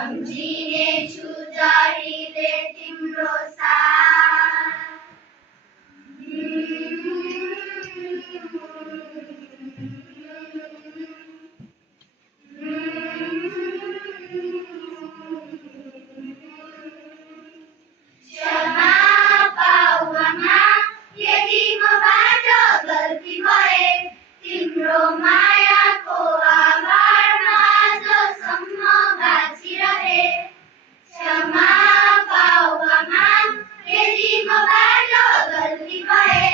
सम्झिने छु जहिले तिम्रो साथ। क्षमा पाऊ आमा, यदि मबाट गल्ती भए, तिम्रो मायाको आभारमा आजसम्म बाँचिरहे। क्षमा पाऊ आमा, यदि मबाट गल्ती भए,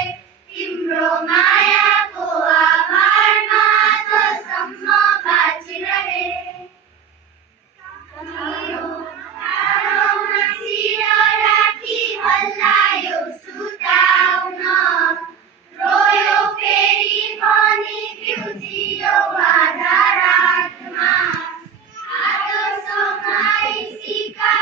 तिम्रो मायाको आभारमा आजसम्म बाँचिरहे। आरोमा शिर राखी हल्लायो सुताउन, रोयो फेरि पनि बिउजियो आधा रातमा। हात समाई सिका